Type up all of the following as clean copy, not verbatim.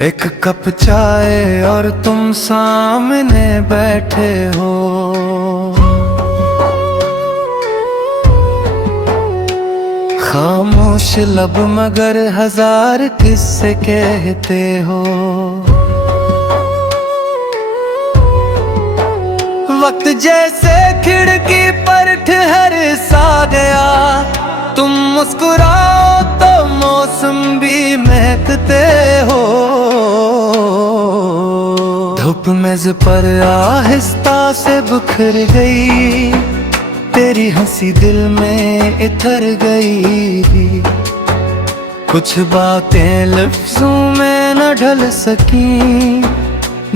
एक कप चाय और तुम सामने बैठे हो। खामोश लब मगर हजार किस्से कहते हो। वक्त जैसे खिड़की पर ठहर सा गया, तुम मुस्कुराओ तो मौसम भी महकते हो। धूप मेज पर आहिस्ता से बिखर गई, तेरी हंसी दिल में इतर गई। कुछ बातें लफ्जों में न ढल सकी,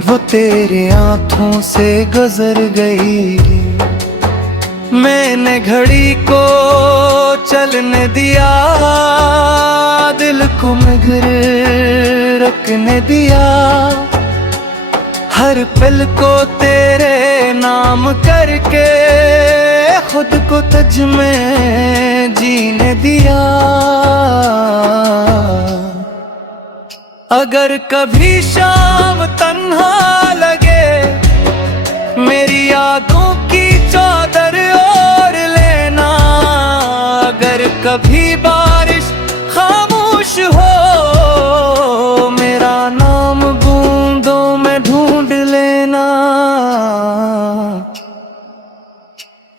वो तेरी आंखों से गुजर गई। मैंने घड़ी को चलने दिया, दिल को मगर रखने दिया। हर पल को तेरे नाम करके खुद को तुझ में जीने दिया। अगर कभी शाम तन्हा लगे, मेरी यादों की चादर ओढ़ लेना। अगर कभी बारिश खामोश हो, मेरा नाम बूंदों में ढूंढ लेना।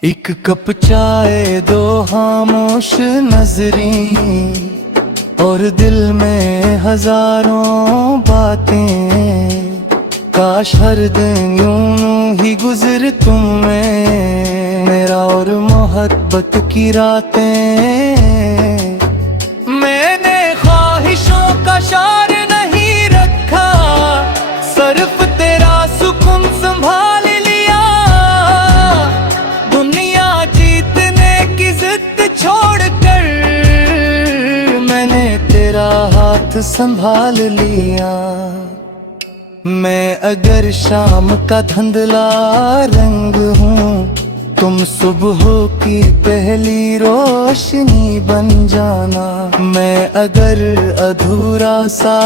एक कप चाय दो खामोश नजरें, और दिल में हजारों बातें। काश हर दिन यूं ही गुजर तुम में, मेरा और मोहब्बत की रातें। मैंने ख्वाहिशों का शार नहीं रखा, सिर्फ तेरा सुकून संभाल लिया। दुनिया जीतने की जिद छोड़कर मैंने तेरा हाथ संभाल लिया। मैं अगर शाम का धुंधला रंग हूँ, तुम सुबह की पहली रोशनी बन जाना। मैं अगर अधूरा सा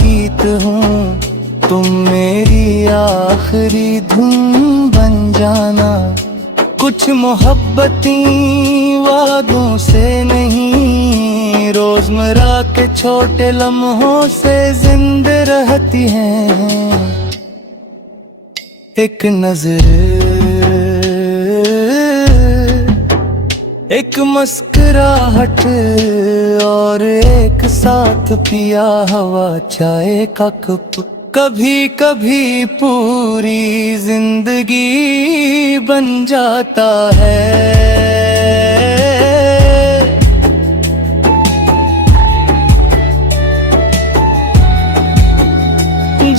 गीत हूँ, तुम मेरी आखिरी धुन बन जाना। कुछ मोहब्बती वादों से नहीं, रोजमर्रा के छोटे लम्हों से जिंदा रहती हैं। एक नजर, एक मुस्कुराहट, और एक साथ पिया हवा चाय का कप। कभी कभी पूरी जिंदगी बन जाता है।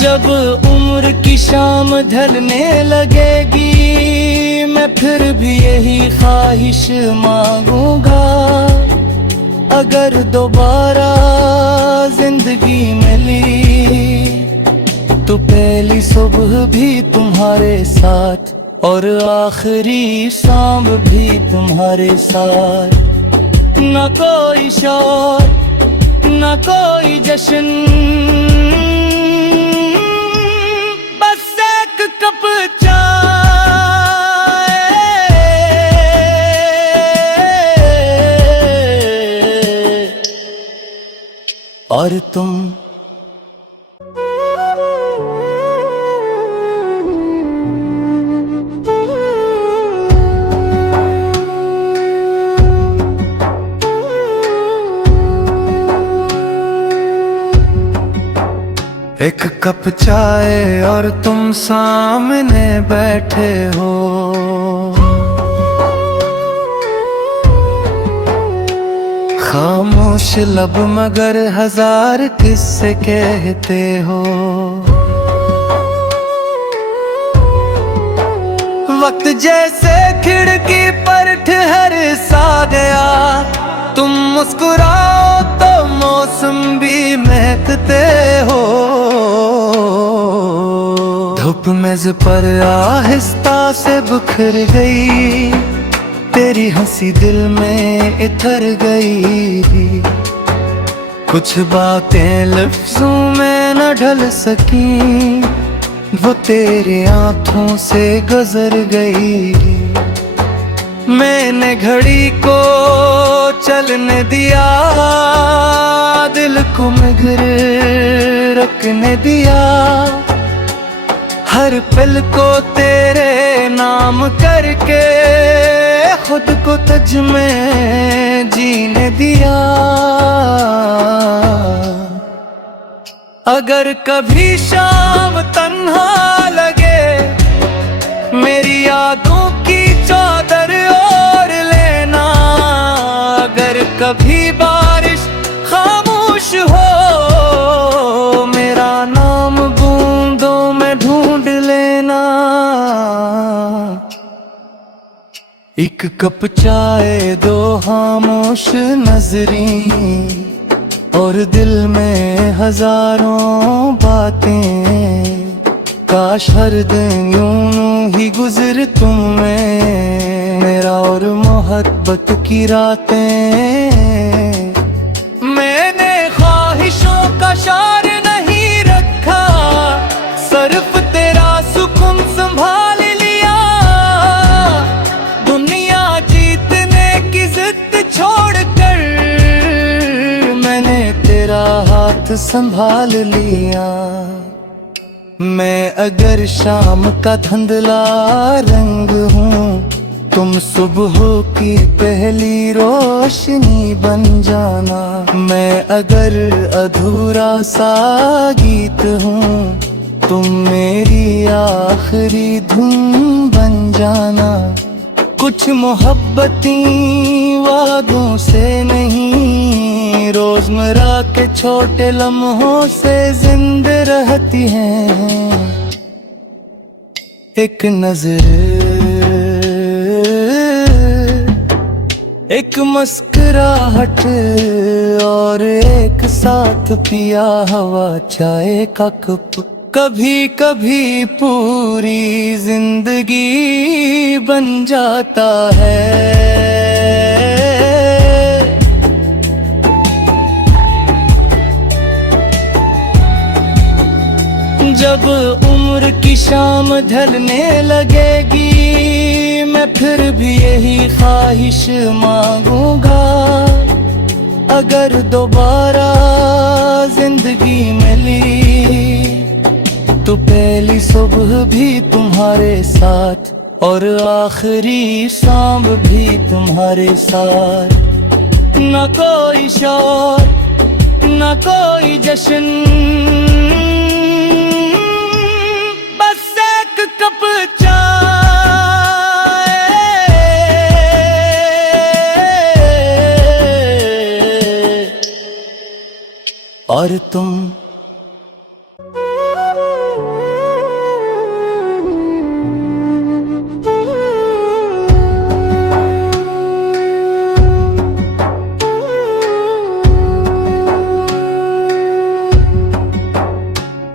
जब उम्र की शाम ढलने लगेगी, मैं फिर भी यही ख्वाहिश मांगूंगा। अगर दोबारा जिंदगी मिली, तो पहली सुबह भी तुम्हारे साथ, और आखिरी शाम भी तुम्हारे साथ। न कोई शौर, न कोई जश्न, बस एक कप चाय और तुम। एक कप चाय और तुम सामने बैठे हो। खामोश लब मगर हजार किस्से कहते हो। वक्त जैसे खिड़की पर ठहर सा गया, तुम मुस्कुराओ तो मौसम भी महकते हो। धूप मेज पर आहिस्ता से बिखर गई, तेरी हंसी दिल में इतर गई। कुछ बातें लफ्जों में न न ढल सकी, वो तेरे आंखों से गुजर गई। मैंने घड़ी को चलने दिया, दिल को मगर रखने दिया। हर पल को तेरे नाम करके खुद को तुझ में जीने दिया। अगर कभी शाम तन्हा लगे, मेरी यादों की चादर ओढ़ लेना। अगर कभी बारिश खामोश हो, मेरा नाम बूंदों में ढूंढ लेना। एक कप चाय दो खामोश नजरी, और दिल में हजारों बातें। काश हर दिन यूं ही गुजर तुम में, मेरा और मोहब्बत की रातें। मैंने ख्वाहिशों का शार नहीं रखा, सिर्फ तेरा सुकून संभाल लिया। दुनिया जीतने की जिद छोड़कर मैंने तेरा हाथ संभाल लिया। मैं अगर शाम का धुंधला रंग हूँ, तुम सुबह की पहली रोशनी बन जाना। मैं अगर अधूरा सा गीत हूँ, तुम मेरी आखिरी धुन बन जाना। कुछ मोहब्बती वादों से नहीं, रोजमर्रा के छोटे लम्हों से जिंदा रहती हैं। एक नजर, एक मुस्कुराहट, और एक साथ पिया हवा चाय का कप। कभी कभी पूरी जिंदगी बन जाता है। जब उम्र की शाम ढलने लगेगी, मैं फिर भी यही ख्वाहिश मांगूंगा। अगर दोबारा जिंदगी मिली, तो पहली सुबह भी तुम्हारे साथ, और आखिरी शाम भी तुम्हारे साथ। न कोई शौर, न कोई जश्न, बस एक कप चाय और तुम।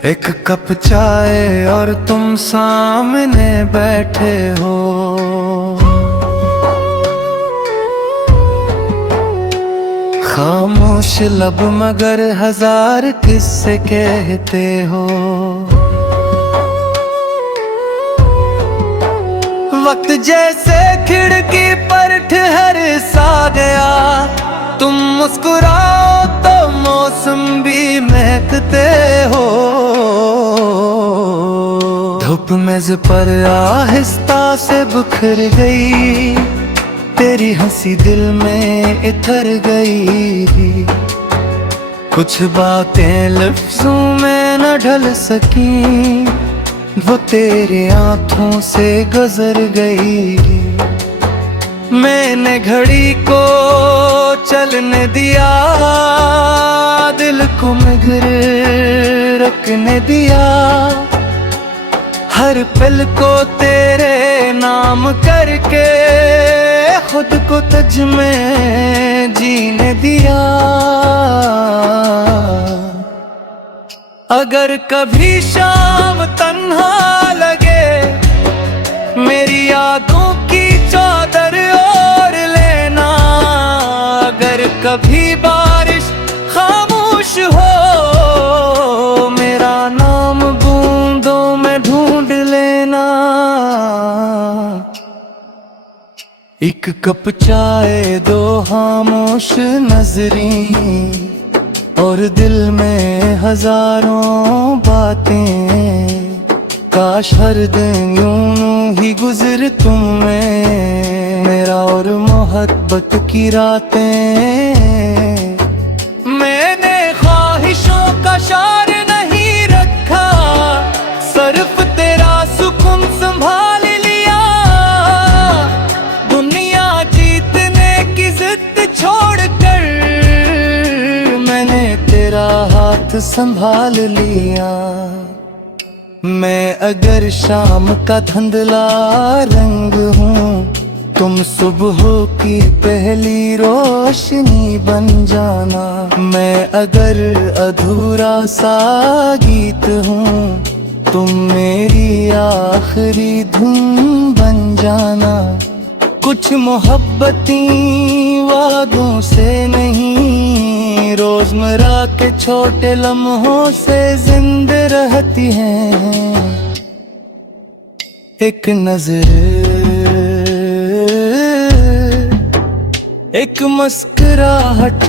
एक कप चाय और तुम सामने बैठे हो। खामोश लब मगर हजार किस्से कहते हो। वक्त जैसे खिड़की पर ठहर सा गया, तुम मुस्कुराओ तो मौसम भी महकते हो। धूप मेज पर आहिस्ता से बिखर गई, तेरी हंसी दिल में इतर गई। कुछ बातें लफ्जों में न ढल सकी, वो तेरे आंखों से गुजर गई। मैंने घड़ी को चलने दिया, दिल को मगर रखने दिया। हर पल को तेरे नाम करके खुद को तुझ में जीने दिया। अगर कभी शाम तन्हा लगे, मेरी यादों की चादर ओढ़ लेना। अगर कभी बारिश खामोश हो, मेरा एक कप चाय दो खामोश नजरें, और दिल में हजारों बातें। काश हर दिन यूं ही गुजर तुम में, मेरा और मोहब्बत की रातें। मैंने ख्वाहिशों का शार नहीं रखा, सिर्फ तेरा सुकून संभाल लिया। दुनिया जीतने की जिद छोड़कर मैंने तेरा हाथ संभाल लिया। मैं अगर शाम का धुंधला रंग हूँ, तुम सुबह की पहली रोशनी बन जाना। मैं अगर अधूरा सा गीत हूँ, तुम मेरी आखिरी धुन बन जाना। कुछ मोहब्बती वादों से नहीं, रोजमर्रा के छोटे लम्हों से जिंदा रहती हैं। एक नजर, एक मुस्कुराहट,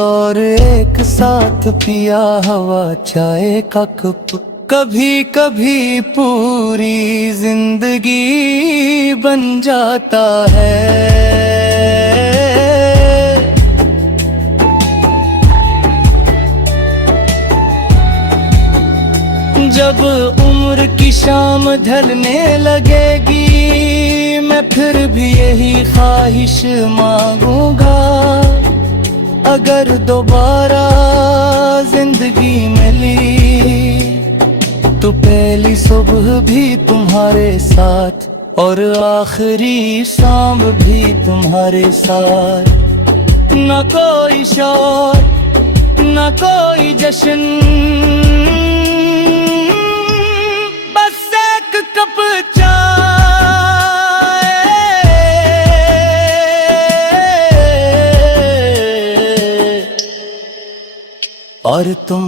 और एक साथ पिया हवा चाय का कप। कभी कभी पूरी जिंदगी बन जाता है। जब उम्र की शाम ढलने लगेगी, मैं फिर भी यही ख्वाहिश मांगूंगा। अगर दोबारा जिंदगी मिली, तो पहली सुबह भी तुम्हारे साथ, और आखिरी शाम भी तुम्हारे साथ। न कोई शौर, न कोई जश्न, बस एक कप चाय और तुम।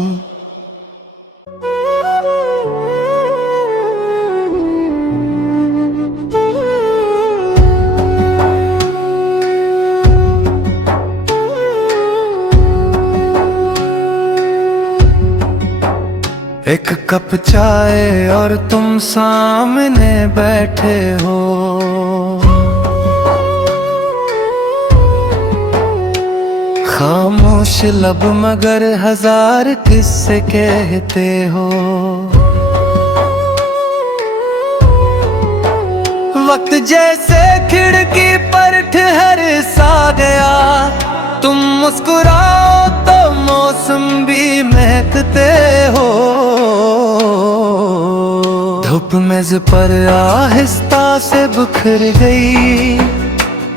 एक कप चाय और तुम सामने बैठे हो, खामोश लब मगर हजार किस्से कहते हो। वक्त जैसे खिड़की पर ठहर सा गया, तुम मुस्कुराओ तो मौसम भी महकते हो। धूप मेज पर आहिस्ता से बिखर गई,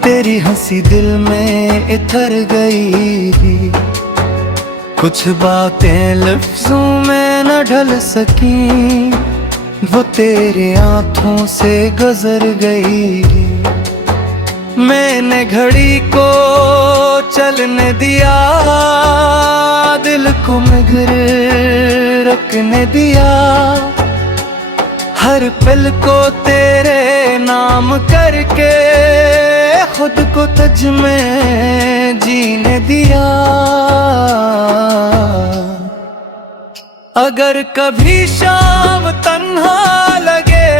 तेरी हंसी दिल में इतर गई। कुछ बातें लफ्जों में न ढल सकी, वो तेरे आँखों से गुजर गई। मैंने घड़ी को चलने दिया, दिल को मगर रखने दिया। हर पल को तेरे नाम करके खुद को तुझ में जीने दिया। अगर कभी शाम तन्हा लगे,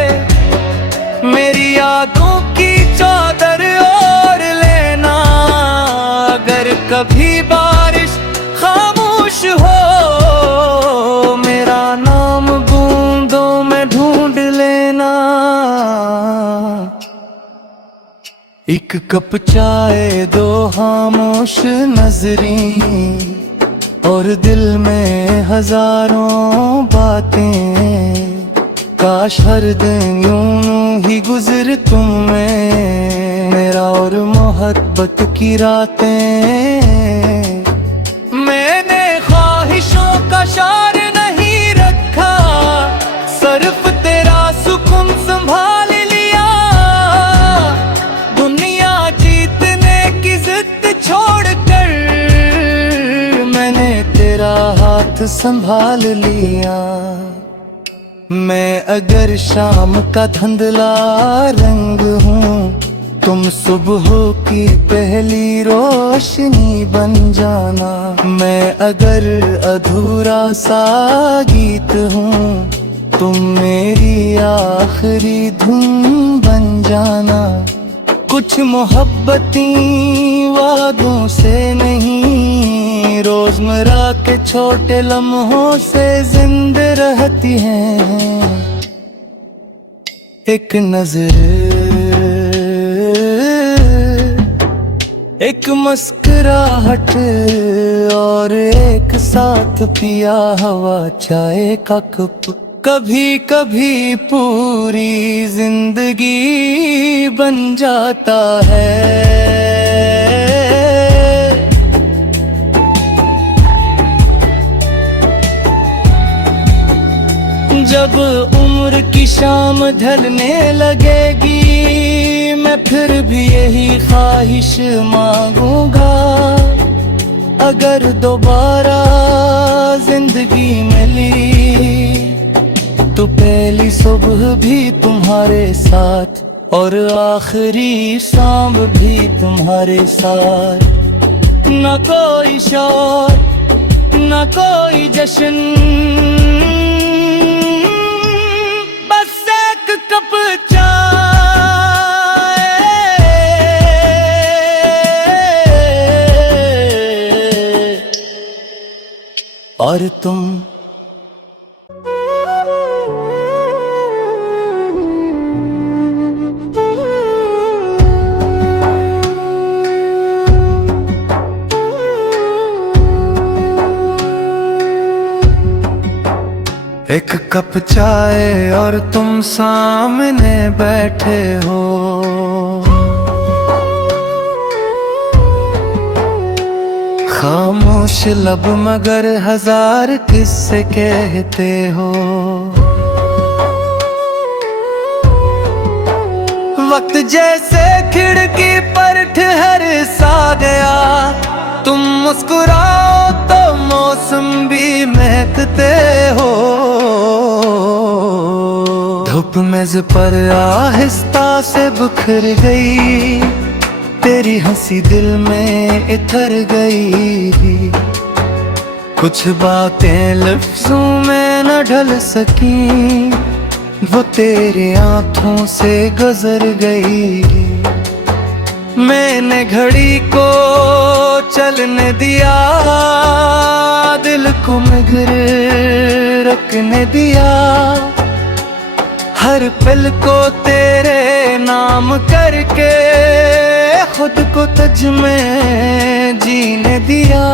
मेरी यादों की चादर ओढ़ लेना। अगर कभी बारिश खामोश हो, मेरा नाम बूंदों में ढूंढ लेना। एक कप चाय दो खामोश नजरें, और दिल में हजारों बातें। काश हर दिन यूं ही गुजर तुम में, मेरा और मोहब्बत की रातें। मैंने ख्वाहिशों का शार नहीं रखा, सिर्फ तेरा सुकून संभाल लिया। दुनिया जीतने की जिद छोड़कर मैंने तेरा हाथ संभाल लिया। मैं अगर शाम का धुंधला रंग हूँ, तुम सुबह की पहली रोशनी बन जाना। मैं अगर अधूरा सा गीत हूँ, तुम मेरी आखिरी धुन बन जाना। कुछ मोहब्बती वादों से नहीं, रोजमर्रा के छोटे लम्हों से जिंदा रहती हैं। एक नजर, एक मुस्कुराहट और एक साथ पिया हवा चाय का कप, कभी कभी पूरी जिंदगी बन जाता है। जब उम्र की शाम ढलने लगेगी, मैं फिर भी यही ख्वाहिश मांगूंगा। अगर दोबारा जिंदगी मिली तो पहली सुबह भी तुम्हारे साथ और आखिरी शाम भी तुम्हारे साथ। न कोई शौर, न कोई जश्न, कप चाय और तुम। एक कप चाय और तुम सामने बैठे हो, खामोश लब मगर हजार किस्से कहते हो। वक्त जैसे खिड़की पर ठहर सा गया, तुम मुस्कुराओ तो मौसम भी महकते हो। धूप मेज पर आहिस्ता से बिखर गई, तेरी हंसी दिल में इतर गई। कुछ बातें लफ्जों में न ढल सकी, वो तेरे आँखों से गुजर गई। मैंने घड़ी को चलने दिया, दिल को मगर रखने दिया। हर पल को तेरे नाम करके खुद को तुझ में जीने दिया।